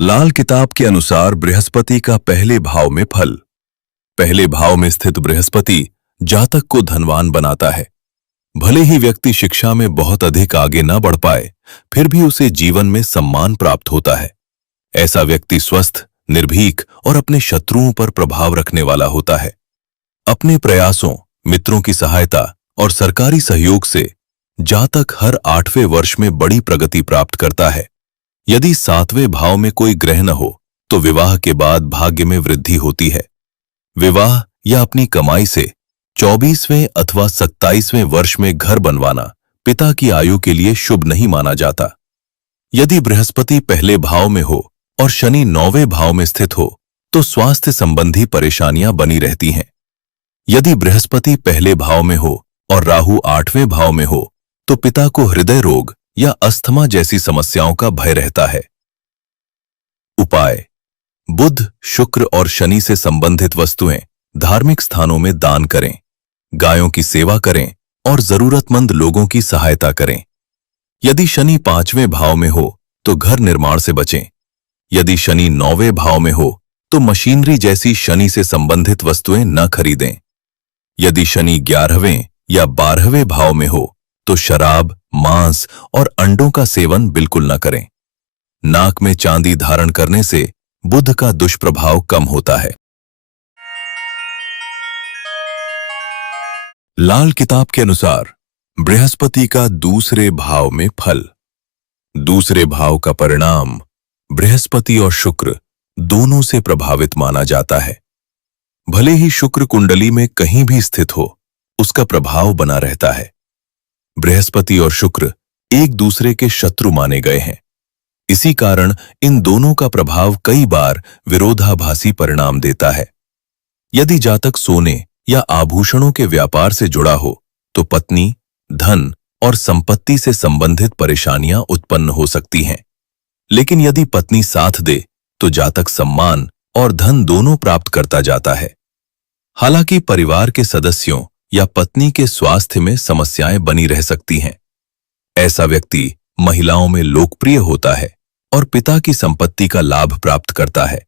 लाल किताब के अनुसार बृहस्पति का पहले भाव में फल। पहले भाव में स्थित बृहस्पति जातक को धनवान बनाता है। भले ही व्यक्ति शिक्षा में बहुत अधिक आगे न बढ़ पाए, फिर भी उसे जीवन में सम्मान प्राप्त होता है। ऐसा व्यक्ति स्वस्थ, निर्भीक और अपने शत्रुओं पर प्रभाव रखने वाला होता है। अपने प्रयासों, मित्रों की सहायता और सरकारी सहयोग से जातक हर 8वें वर्ष में बड़ी प्रगति प्राप्त करता है। यदि 7वें भाव में कोई ग्रह न हो तो विवाह के बाद भाग्य में वृद्धि होती है। विवाह या अपनी कमाई से 24वें अथवा 27वें वर्ष में घर बनवाना पिता की आयु के लिए शुभ नहीं माना जाता। यदि बृहस्पति पहले भाव में हो और शनि 9वें भाव में स्थित हो तो स्वास्थ्य संबंधी परेशानियां बनी रहती हैं। यदि बृहस्पति पहले भाव में हो और राहु 8वें भाव में हो तो पिता को हृदय रोग या अस्थमा जैसी समस्याओं का भय रहता है। उपाय: बुध, शुक्र और शनि से संबंधित वस्तुएं धार्मिक स्थानों में दान करें, गायों की सेवा करें और जरूरतमंद लोगों की सहायता करें। यदि शनि 5वें भाव में हो तो घर निर्माण से बचें। यदि शनि 9वें भाव में हो तो मशीनरी जैसी शनि से संबंधित वस्तुएं न खरीदें। यदि शनि 11वें या 12वें भाव में हो तो शराब, मांस और अंडों का सेवन बिल्कुल न करें। नाक में चांदी धारण करने से बुध का दुष्प्रभाव कम होता है। लाल किताब के अनुसार बृहस्पति का दूसरे भाव में फल। दूसरे भाव का परिणाम बृहस्पति और शुक्र दोनों से प्रभावित माना जाता है। भले ही शुक्र कुंडली में कहीं भी स्थित हो, उसका प्रभाव बना रहता है। बृहस्पति और शुक्र एक दूसरे के शत्रु माने गए हैं। इसी कारण इन दोनों का प्रभाव कई बार विरोधाभासी परिणाम देता है। यदि जातक सोने या आभूषणों के व्यापार से जुड़ा हो तो पत्नी, धन और संपत्ति से संबंधित परेशानियां उत्पन्न हो सकती हैं। लेकिन यदि पत्नी साथ दे तो जातक सम्मान और धन दोनों प्राप्त करता जाता है। हालांकि परिवार के सदस्यों या पत्नी के स्वास्थ्य में समस्याएं बनी रह सकती हैं। ऐसा व्यक्ति महिलाओं में लोकप्रिय होता है और पिता की संपत्ति का लाभ प्राप्त करता है।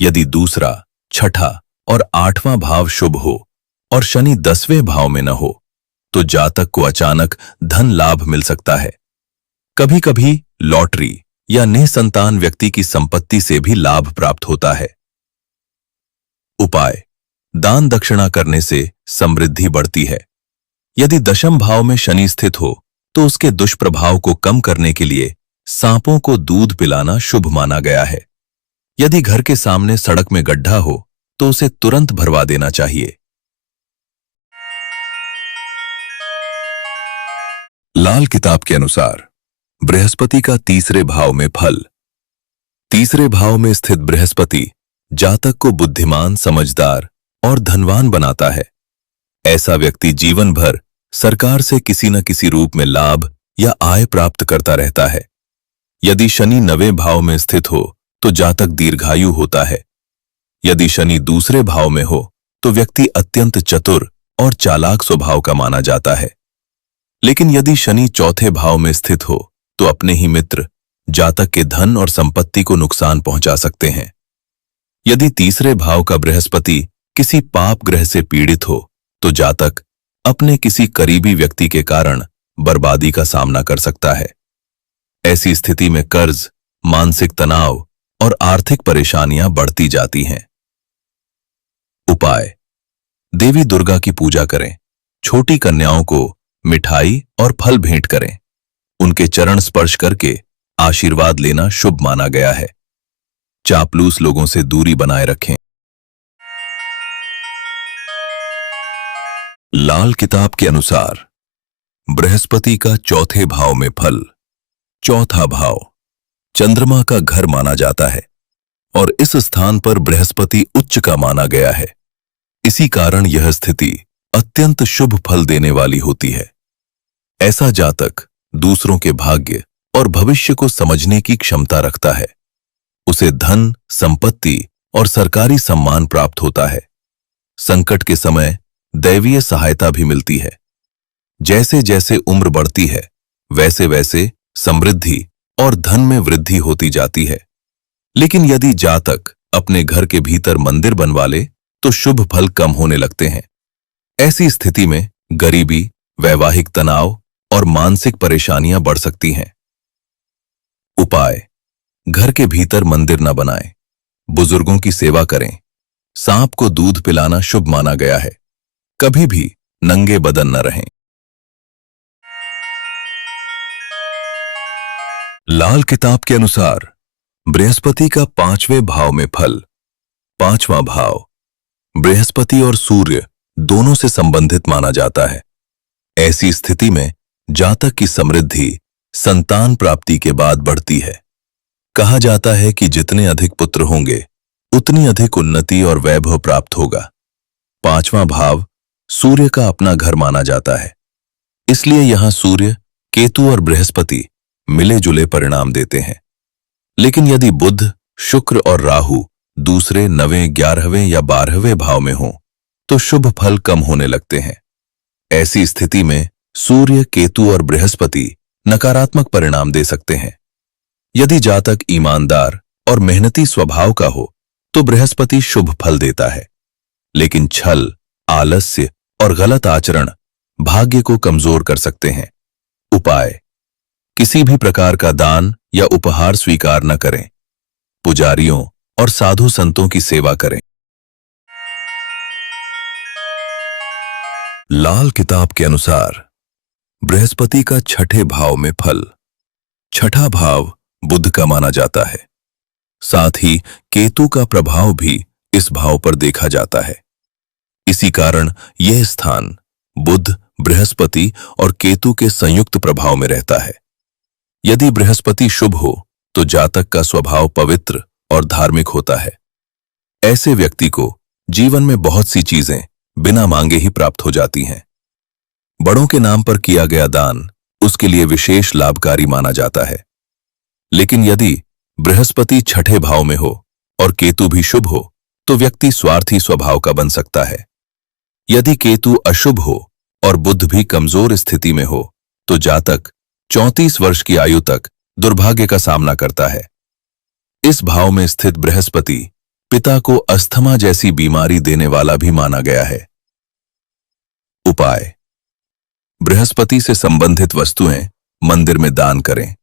यदि दूसरा, छठा और 8वां भाव शुभ हो और शनि 10वें भाव में न हो तो जातक को अचानक धन लाभ मिल सकता है। कभी-कभी लॉटरी या निसंतान व्यक्ति की संपत्ति से भी लाभ प्राप्त होता है। उपाय: दान दक्षिणा करने से समृद्धि बढ़ती है। यदि 10वें भाव में शनि स्थित हो तो उसके दुष्प्रभाव को कम करने के लिए सांपों को दूध पिलाना शुभ माना गया है। यदि घर के सामने सड़क में गड्ढा हो तो उसे तुरंत भरवा देना चाहिए। लाल किताब के अनुसार बृहस्पति का तीसरे भाव में फल। तीसरे भाव में स्थित बृहस्पति जातक को बुद्धिमान, समझदार और धनवान बनाता है। ऐसा व्यक्ति जीवन भर सरकार से किसी न किसी रूप में लाभ या आय प्राप्त करता रहता है। यदि शनि 9वें भाव में स्थित हो तो जातक दीर्घायु होता है। यदि शनि दूसरे भाव में हो तो व्यक्ति अत्यंत चतुर और चालाक स्वभाव का माना जाता है। लेकिन यदि शनि 4थे भाव में स्थित हो तो अपने ही मित्र जातक के धन और संपत्ति को नुकसान पहुंचा सकते हैं। यदि तीसरे भाव का बृहस्पति किसी पाप ग्रह से पीड़ित हो तो जातक अपने किसी करीबी व्यक्ति के कारण बर्बादी का सामना कर सकता है। ऐसी स्थिति में कर्ज, मानसिक तनाव और आर्थिक परेशानियां बढ़ती जाती हैं। उपाय: देवी दुर्गा की पूजा करें। छोटी कन्याओं को मिठाई और फल भेंट करें। उनके चरण स्पर्श करके आशीर्वाद लेना शुभ माना गया है। चापलूस लोगों से दूरी बनाए रखें। लाल किताब के अनुसार बृहस्पति का 4थे भाव में फल। चौथा भाव चंद्रमा का घर माना जाता है और इस स्थान पर बृहस्पति उच्च का माना गया है। इसी कारण यह स्थिति अत्यंत शुभ फल देने वाली होती है। ऐसा जातक दूसरों के भाग्य और भविष्य को समझने की क्षमता रखता है। उसे धन, संपत्ति और सरकारी सम्मान प्राप्त होता है। संकट के समय दैवीय सहायता भी मिलती है। जैसे जैसे उम्र बढ़ती है वैसे वैसे समृद्धि और धन में वृद्धि होती जाती है। लेकिन यदि जातक अपने घर के भीतर मंदिर बनवा ले तो शुभ फल कम होने लगते हैं। ऐसी स्थिति में गरीबी, वैवाहिक तनाव और मानसिक परेशानियां बढ़ सकती हैं। उपाय: घर के भीतर मंदिर न बनाएं, बुजुर्गों की सेवा करें, सांप को दूध पिलाना शुभ माना गया है। कभी भी नंगे बदन न रहें। लाल किताब के अनुसार बृहस्पति का 5वें भाव में फल। 5वां भाव बृहस्पति और सूर्य दोनों से संबंधित माना जाता है। ऐसी स्थिति में जातक की समृद्धि संतान प्राप्ति के बाद बढ़ती है। कहा जाता है कि जितने अधिक पुत्र होंगे उतनी अधिक उन्नति और वैभव प्राप्त होगा। 5वां भाव सूर्य का अपना घर माना जाता है, इसलिए यहां सूर्य, केतु और बृहस्पति मिले जुले परिणाम देते हैं। लेकिन यदि बुध, शुक्र और राहु दूसरे 9वें, 11वें या 12वें भाव में हों तो शुभ फल कम होने लगते हैं। ऐसी स्थिति में सूर्य, केतु और बृहस्पति नकारात्मक परिणाम दे सकते हैं। यदि जातक ईमानदार और मेहनती स्वभाव का हो तो बृहस्पति शुभ फल देता है, लेकिन छल, आलस्य और गलत आचरण भाग्य को कमजोर कर सकते हैं। उपाय: किसी भी प्रकार का दान या उपहार स्वीकार न करें। पुजारियों और साधु संतों की सेवा करें। लाल किताब के अनुसार बृहस्पति का 6ठे भाव में फल। 6ठा भाव बुध का माना जाता है। साथ ही केतु का प्रभाव भी इस भाव पर देखा जाता है। इसी कारण यह स्थान बुध, बृहस्पति और केतु के संयुक्त प्रभाव में रहता है। यदि बृहस्पति शुभ हो तो जातक का स्वभाव पवित्र और धार्मिक होता है। ऐसे व्यक्ति को जीवन में बहुत सी चीजें बिना मांगे ही प्राप्त हो जाती हैं। बड़ों के नाम पर किया गया दान उसके लिए विशेष लाभकारी माना जाता है। लेकिन यदि बृहस्पति 6ठे भाव में हो और केतु भी शुभ हो तो व्यक्ति स्वार्थी स्वभाव का बन सकता है। यदि केतु अशुभ हो और बुध भी कमजोर स्थिति में हो तो जातक 34 वर्ष की आयु तक दुर्भाग्य का सामना करता है। इस भाव में स्थित बृहस्पति पिता को अस्थमा जैसी बीमारी देने वाला भी माना गया है। उपाय: बृहस्पति से संबंधित वस्तुएं मंदिर में दान करें,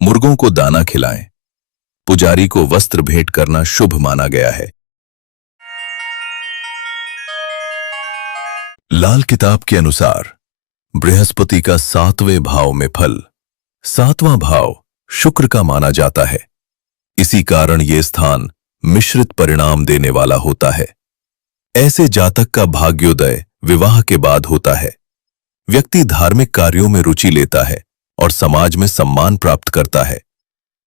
मुर्गों को दाना खिलाएं, पुजारी को वस्त्र भेंट करना शुभ माना गया है। लाल किताब के अनुसार बृहस्पति का 7वें भाव में फल। 7वां भाव शुक्र का माना जाता है। इसी कारण यह स्थान मिश्रित परिणाम देने वाला होता है। ऐसे जातक का भाग्योदय विवाह के बाद होता है। व्यक्ति धार्मिक कार्यों में रुचि लेता है और समाज में सम्मान प्राप्त करता है।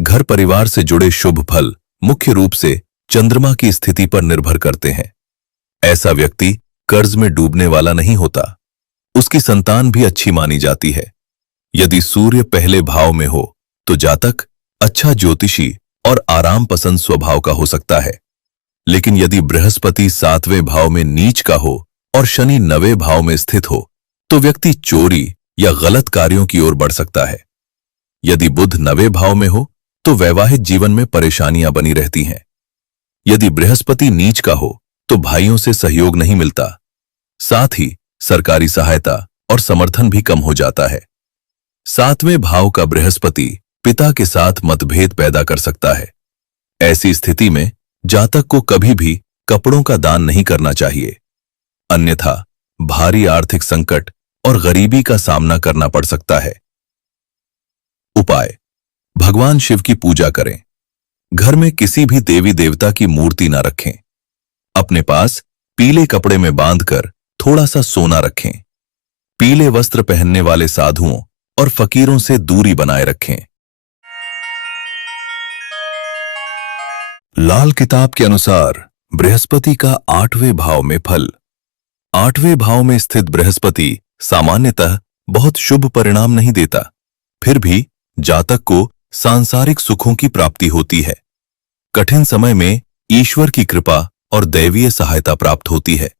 घर परिवार से जुड़े शुभ फल मुख्य रूप से चंद्रमा की स्थिति पर निर्भर करते हैं। ऐसा व्यक्ति कर्ज में डूबने वाला नहीं होता। उसकी संतान भी अच्छी मानी जाती है। यदि सूर्य पहले भाव में हो तो जातक अच्छा ज्योतिषी और आराम पसंद स्वभाव का हो सकता है। लेकिन यदि बृहस्पति 7वें भाव में नीच का हो और शनि 9वें भाव में स्थित हो तो व्यक्ति चोरी या गलत कार्यों की ओर बढ़ सकता है। यदि बुध 9वें भाव में हो तो वैवाहिक जीवन में परेशानियां बनी रहती हैं। यदि बृहस्पति नीच का हो तो भाइयों से सहयोग नहीं मिलता। साथ ही सरकारी सहायता और समर्थन भी कम हो जाता है। 7वें भाव का बृहस्पति पिता के साथ मतभेद पैदा कर सकता है। ऐसी स्थिति में जातक को कभी भी कपड़ों का दान नहीं करना चाहिए, अन्यथा भारी आर्थिक संकट और गरीबी का सामना करना पड़ सकता है। उपाय: भगवान शिव की पूजा करें। घर में किसी भी देवी देवता की मूर्ति न रखें। अपने पास पीले कपड़े में बांधकर थोड़ा सा सोना रखें। पीले वस्त्र पहनने वाले साधुओं और फकीरों से दूरी बनाए रखें। लाल किताब के अनुसार बृहस्पति का 8वें भाव में फल। 8वें भाव में स्थित बृहस्पति सामान्यतः बहुत शुभ परिणाम नहीं देता। फिर भी जातक को सांसारिक सुखों की प्राप्ति होती है। कठिन समय में ईश्वर की कृपा और दैवीय सहायता प्राप्त होती है।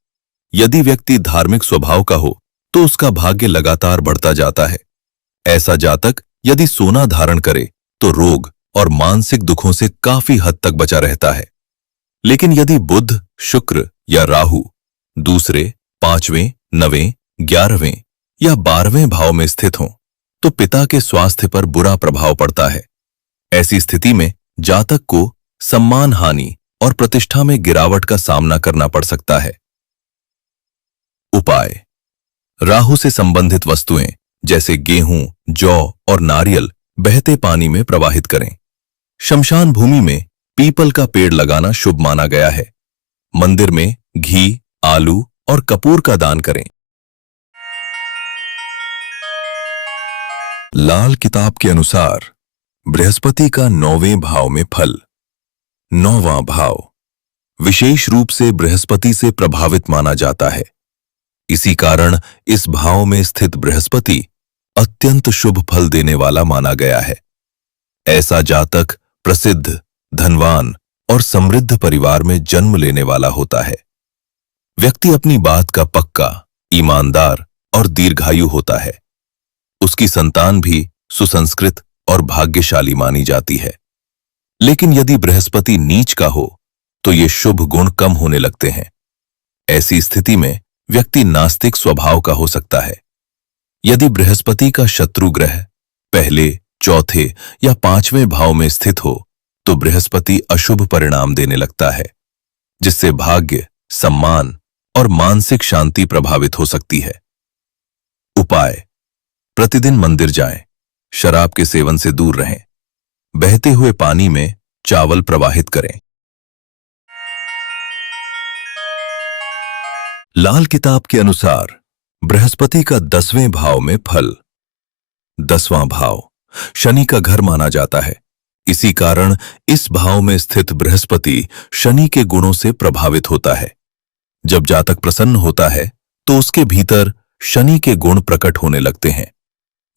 यदि व्यक्ति धार्मिक स्वभाव का हो तो उसका भाग्य लगातार बढ़ता जाता है। ऐसा जातक यदि सोना धारण करे तो रोग और मानसिक दुखों से काफी हद तक बचा रहता है। लेकिन यदि बुध, शुक्र या राहु दूसरे, पांचवें, नवें, 11वें या 12वें भाव में स्थित हों, तो पिता के स्वास्थ्य पर बुरा प्रभाव पड़ता है। ऐसी स्थिति में जातक को सम्मान हानि और प्रतिष्ठा में गिरावट का सामना करना पड़ सकता है। उपाय: राहु से संबंधित वस्तुएं जैसे गेहूं, जौ और नारियल बहते पानी में प्रवाहित करें। शमशान भूमि में पीपल का पेड़ लगाना शुभ माना गया है। मंदिर में घी, आलू और कपूर का दान करें। लाल किताब के अनुसार बृहस्पति का 9वें भाव में फल। 9वां भाव विशेष रूप से बृहस्पति से प्रभावित माना जाता है। इसी कारण इस भाव में स्थित बृहस्पति अत्यंत शुभ फल देने वाला माना गया है। ऐसा जातक प्रसिद्ध, धनवान और समृद्ध परिवार में जन्म लेने वाला होता है। व्यक्ति अपनी बात का पक्का, ईमानदार और दीर्घायु होता है। उसकी संतान भी सुसंस्कृत और भाग्यशाली मानी जाती है। लेकिन यदि बृहस्पति नीच का हो तो ये शुभ गुण कम होने लगते हैं। ऐसी स्थिति में व्यक्ति नास्तिक स्वभाव का हो सकता है। यदि बृहस्पति का शत्रु ग्रह पहले, चौथे या 5वें भाव में स्थित हो तो बृहस्पति अशुभ परिणाम देने लगता है, जिससे भाग्य, सम्मान और मानसिक शांति प्रभावित हो सकती है। उपाय: प्रतिदिन मंदिर जाएं, शराब के सेवन से दूर रहें, बहते हुए पानी में चावल प्रवाहित करें। लाल किताब के अनुसार बृहस्पति का 10वें भाव में फल। 10वां भाव शनि का घर माना जाता है। इसी कारण इस भाव में स्थित बृहस्पति शनि के गुणों से प्रभावित होता है। जब जातक प्रसन्न होता है तो उसके भीतर शनि के गुण प्रकट होने लगते हैं।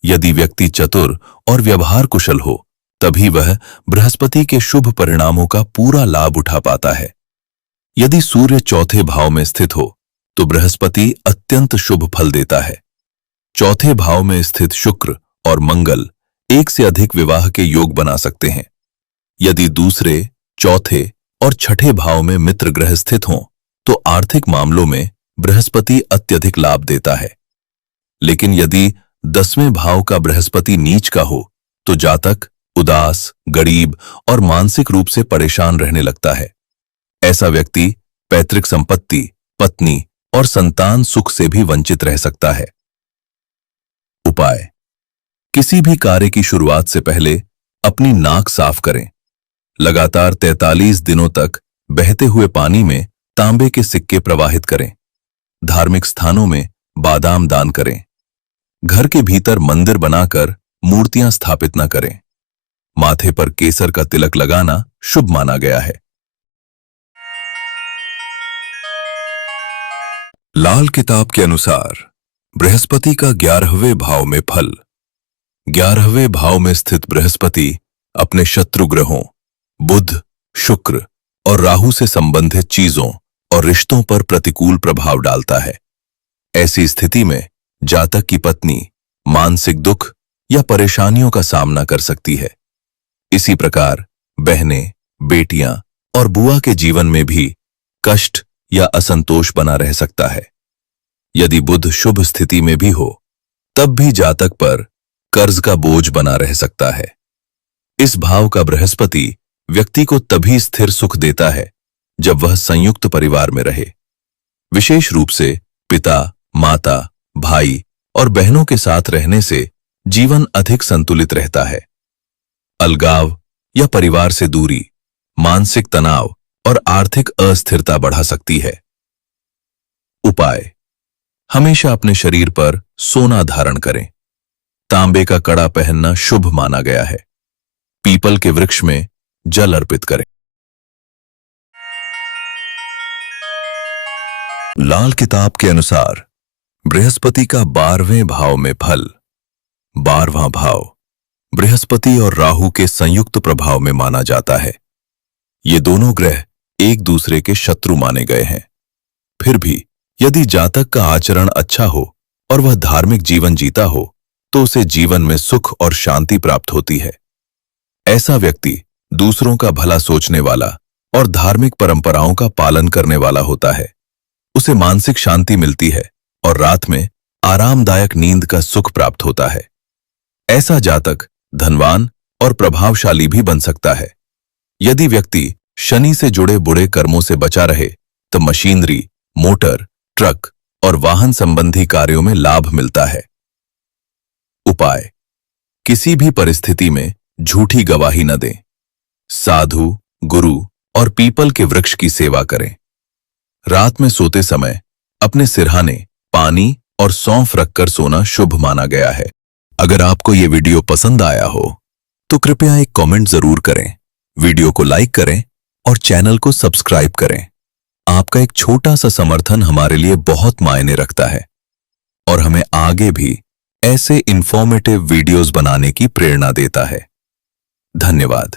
यदि व्यक्ति चतुर और व्यवहार कुशल हो तभी वह बृहस्पति के शुभ परिणामों का पूरा लाभ उठा पाता है। यदि सूर्य चौथे भाव में स्थित हो तो बृहस्पति अत्यंत शुभ फल देता है। चौथे भाव में स्थित शुक्र और मंगल एक से अधिक विवाह के योग बना सकते हैं। यदि दूसरे, चौथे और छठे भाव में मित्र ग्रह स्थित हों तो आर्थिक मामलों में बृहस्पति अत्यधिक लाभ देता है। लेकिन यदि 10वें भाव का बृहस्पति नीच का हो तो जातक उदास, गरीब और मानसिक रूप से परेशान रहने लगता है। ऐसा व्यक्ति पैतृक संपत्ति, पत्नी और संतान सुख से भी वंचित रह सकता है। उपाय: किसी भी कार्य की शुरुआत से पहले अपनी नाक साफ करें। लगातार 43 दिनों तक बहते हुए पानी में तांबे के सिक्के प्रवाहित करें। धार्मिक स्थानों में बादाम दान करें। घर के भीतर मंदिर बनाकर मूर्तियां स्थापित न करें। माथे पर केसर का तिलक लगाना शुभ माना गया है। लाल किताब के अनुसार बृहस्पति का 11वें भाव में फल। 11वें भाव में स्थित बृहस्पति अपने शत्रु ग्रहों बुध, शुक्र और राहु से संबंधित चीजों और रिश्तों पर प्रतिकूल प्रभाव डालता है। ऐसी स्थिति में जातक की पत्नी मानसिक दुख या परेशानियों का सामना कर सकती है। इसी प्रकार बहनें, बेटियां और बुआ के जीवन में भी कष्ट या असंतोष बना रह सकता है। यदि बुध शुभ स्थिति में भी हो तब भी जातक पर कर्ज का बोझ बना रह सकता है। इस भाव का बृहस्पति व्यक्ति को तभी स्थिर सुख देता है जब वह संयुक्त परिवार में रहे। विशेष रूप से पिता, माता, भाई और बहनों के साथ रहने से जीवन अधिक संतुलित रहता है। अलगाव या परिवार से दूरी मानसिक तनाव और आर्थिक अस्थिरता बढ़ा सकती है। उपाय: हमेशा अपने शरीर पर सोना धारण करें। तांबे का कड़ा पहनना शुभ माना गया है। पीपल के वृक्ष में जल अर्पित करें। लाल किताब के अनुसार बृहस्पति का 12वें भाव में फल। 12वां भाव बृहस्पति और राहु के संयुक्त प्रभाव में माना जाता है। ये दोनों ग्रह एक दूसरे के शत्रु माने गए हैं। फिर भी यदि जातक का आचरण अच्छा हो और वह धार्मिक जीवन जीता हो तो उसे जीवन में सुख और शांति प्राप्त होती है। ऐसा व्यक्ति दूसरों का भला सोचने वाला और धार्मिक परंपराओं का पालन करने वाला होता है। उसे मानसिक शांति मिलती है और रात में आरामदायक नींद का सुख प्राप्त होता है। ऐसा जातक धनवान और प्रभावशाली भी बन सकता है। यदि व्यक्ति शनि से जुड़े बुरे कर्मों से बचा रहे तो मशीनरी, मोटर, ट्रक और वाहन संबंधी कार्यों में लाभ मिलता है। उपाय: किसी भी परिस्थिति में झूठी गवाही न दें। साधु, गुरु और पीपल के वृक्ष की सेवा करें। रात में सोते समय अपने सिरहाने पानी और सौंफ रखकर सोना शुभ माना गया है। अगर आपको ये वीडियो पसंद आया हो तो कृपया एक कमेंट जरूर करें, वीडियो को लाइक करें और चैनल को सब्सक्राइब करें। आपका एक छोटा सा समर्थन हमारे लिए बहुत मायने रखता है और हमें आगे भी ऐसे इंफॉर्मेटिव वीडियोस बनाने की प्रेरणा देता है। धन्यवाद।